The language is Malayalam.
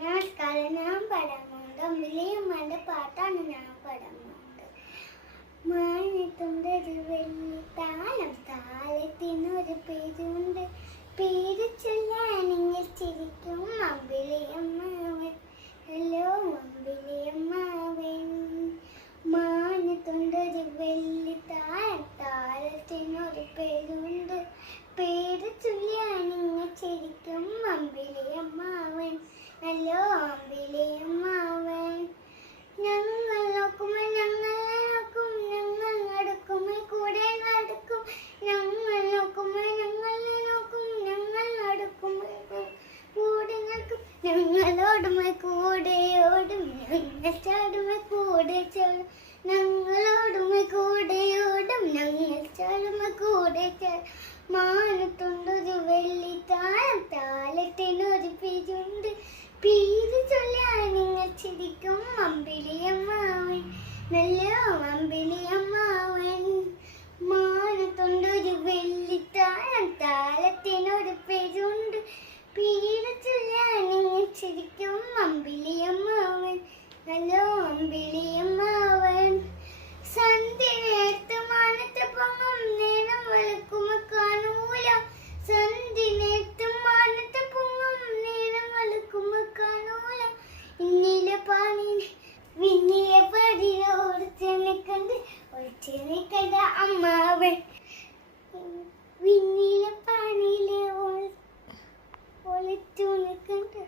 നമസ്കാരം. ഞാൻ പാടാൻ പോകുന്നത് അമ്പിളിയമ്മന്റെ പാട്ടാണ്. ഞാൻ പാടാൻ പോകുന്നത് മാനത്തുണ്ടൊരു വെള്ളി താലം, താലത്തിനൊരു പേരുണ്ട്, പേര് ചൊല്ലാനിങ്ങനെ ചിരിക്കും അമ്പിളിയമ്മാവൻ. ഹലോ അമ്പിളിയമ്മാവൻ. മാനത്തുണ്ടൊരു വെള്ളി താലം, താലത്തിനൊരു പേരുണ്ട്, പേര് ചൊല്ലാനിങ്ങനെ ചിരിക്കും അമ്പിളിയമ്മാവൻ. ഹലോ അമ്പിളിയമ്മാവൻ. ഞങ്ങൾ നോക്കുമ്പോൾ ഞങ്ങൾ നോക്കും, ഞങ്ങൾ നടക്കുമ്പോൾ കൂടെ നടക്കും, ഞങ്ങൾ നോക്കുമ്പോൾ ഞങ്ങൾ നോക്കും, ഞങ്ങൾ നടക്കുമ്പോൾ കൂടെ നടക്കും, ഞങ്ങളോടുമ്പോൾ കൂടെ ഓടും, ഞങ്ങൾ ചാടുമ്പോൾ കൂടെ ചാടും, ഞങ്ങളോടുമ്പോൾ കൂടെ ഓടും, ഞങ്ങൾ ചാടുമ്പോൾ കൂടെ ചാടും. മാനത്തുണ്ടൊരു വെള്ളി താലം, താലത്തിനൊരു പേരുണ്ട്, പേര് ചൊല്ലാൻ നിങ്ങൾ ചിരിക്കും അമ്പിളിയമ്മാവൻ. നല്ല അമ്പിളിയമ്മാവൻ. മാനത്തുണ്ടൊരു വെള്ളി താലം, താലത്തിനൊരു പേരുണ്ട്, പേര് ചൊല്ലാൻ നിങ്ങൾ ചിരിക്കും അമ്പിളിയമ്മാവൻ. ഹലോ അമ്പിളിയമ്മാവൻ. സന്ധ്യ നേരത്ത് മാനത്ത് പൊങ്ങും, നേരം വെളുക്കുമ്പോൾ കാണൂല, സന്ധ്യ നേരത്ത് മാനത്ത് പൊങ്ങും, നേരം വെളുക്കുമ്പോൾ കാണൂല. ഇന്നിലെ പാണിനെ വിന്നിലെ പടിയോട് കണ്ട് ഒളിച്ചു കണ്ട അമ്മാവൻ. വിന്നിലെ പാണിയിലെ ഒളിച്ചു കണ്ട്